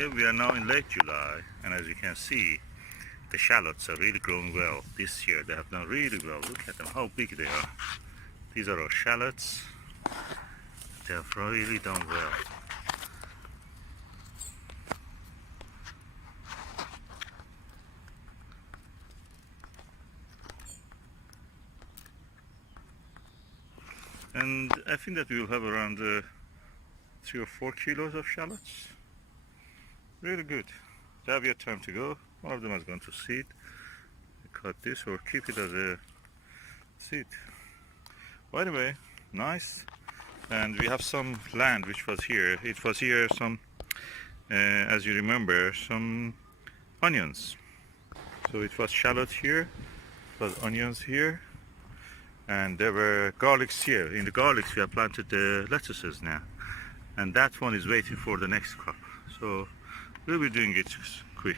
Okay, we are now in late July, and as you can see, the shallots are really growing well this year. They have done really well. Look at them, how big they are. These are our shallots. They have really done well. And I think that we will have around 3 or 4 kilos of shallots. Really good. They have yet time to go. One of them has gone to seed. Cut this or keep it as a seed. By the way, nice. And we have some land which was here. It was here some, as you remember, some onions. So it was shallots here, it was onions here, and there were garlics here. In the garlics we have planted the lettuces now, and that one is waiting for the next crop. So we'll be doing it quick.